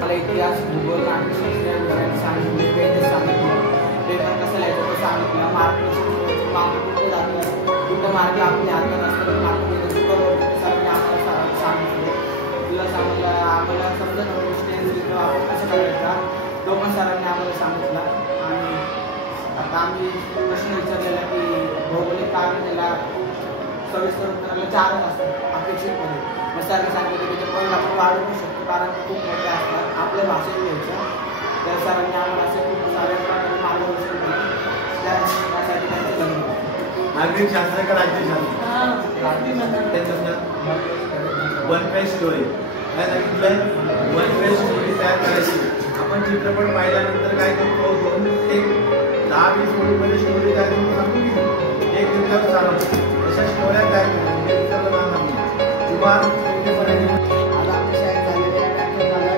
मला इतिहास भूगोल नाट्यशास्त्र सांगितले वेद सांगितलं पेपर कसं लिहायचं ते सांगितलं मार्क कुठं मार्क आपल्या हातात असतं मार्क ते सरांनी आम्हाला सांगितलं तुला सांगितलं आम्हाला समजत गोष्टी आपण कसं करायचा तो पण सरांनी आम्हाला सांगितलं. आणि आता आम्ही प्रश्न विचारलेला की भौगोलिक कारण त्याला सविस्तर उत्तराला 4च असतात अपेक्षितमध्ये. मग सरांनी सांगितलं त्याच्या पॉईंट आपण वाढवू पण शकतो कारण खूप मोठे असतात आपल्या भाषेत घ्यायचं. त्या सरांनी आम्हाला असे खूप साऱ्या प्रकारे मार्गदर्शन केलं त्यासाठी त्यांचे धन्यवाद. नागरिक शास्त्र का राज्यशास्त्र त्याच्यात वन पेज स्टोरी काय सांगितलं. वन पेज स्टोरी तयार करायची. आपण चित्रपट पाहिल्यानंतर काय करतो 2 ते 10-20 ओळीमध्ये स्टोरी तयार करून सांगून घेतो. एक दिवसात चालवतो अशा स्टोऱ्या तयार करून एक दिवसाला जाणार किंवा आज आमच्या शाळेत झालेल्या व्याख्यानाला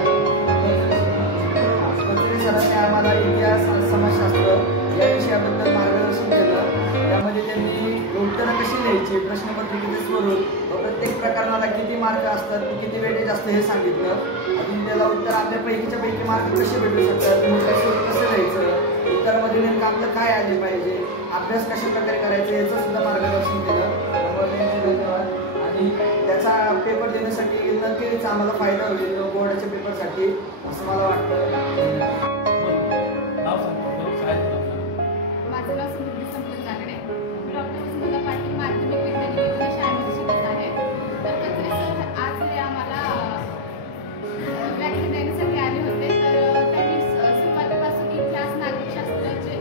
सरांनी आम्हाला इतिहास समाजशास्त्र या विषयाबद्दल मार्गदर्शन केलं. त्यामध्ये त्यांनी उत्तरं कशी लिहायची प्रश्नपत्रिकेचे स्वरूप प्रत्येक प्रकरणाला किती मार्क असतात किती वेटेज असतं हे सांगितलं. अजून त्याला उत्तर आपल्या पैकी मार्क कसे भेटू शकतात स्वरूप कसं लिहायचं उत्तरामध्ये नेमकं आपलं काय आले पाहिजे अभ्यास कशा प्रकारे करायचं याचं सुद्धा मार्गदर्शन केलं. त्यामुळे त्यांचे धन्यवाद. आणि त्याचा पेपर देण्यासाठी नक्कीच आम्हाला फायदा होईल बोर्डाच्या पेपरसाठी असं मला वाटतं. माझं नाव समृद्धी संपत काकडे. मी डॉक्टर वसंतला पाटील माध्यमिक विद्यालय शाळेमध्ये शिकत आहे. तर कचरे सर आज हे आम्हाला व्याख्यान देण्यासाठी आले होते. तर त्यांनी सुरुवातीपासून इतिहास नागरिकशास्त्राचे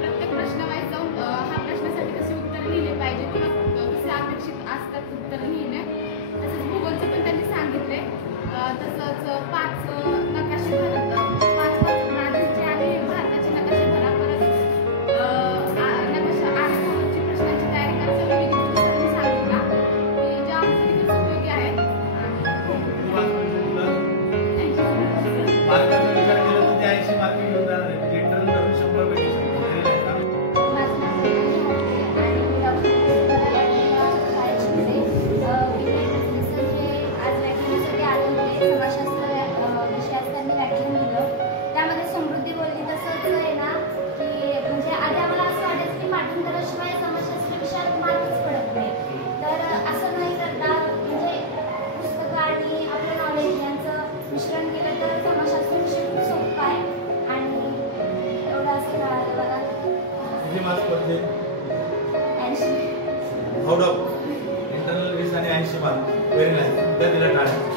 प्रत्येक प्रश्न वाईज जाऊन हा प्रश्नासाठी कसे उत्तर लिहिले पाहिजे किंवा कसे अपेक्षित असतात उत्तर लिहिणे तसंच भूगोलचे पण त्यांनी सांगितले. तसंच 5 नकाशे भरत 5 राज्याचे आणि भारताचे नकाशे भरा परत नकाशा 8 प्रश्नांची तयारी करायचं विविध त्यांनी सांगितला की ज्या आमच्यासाठी खूप उपयोगी आहेत. त्यामध्ये समृद्धी बोलली तसंच आहे ना की म्हणजे आधी आम्हाला असं वाटायचं की पाठांतराशिवाय समाजशास्त्र विषयात मार्कच पडत नाही. तर असं नाही करता म्हणजे पुस्तकं आणि आपलं नॉलेज यांचं मिश्रण केलं तर समाजशास्त्र विषय खूप सोपा आहे. आणि एवढं असं कळालं बघा. 80 आउट ऑफ इंटरनल 20 आणि 80 मार्क. Very nice. दिला टाळ्या.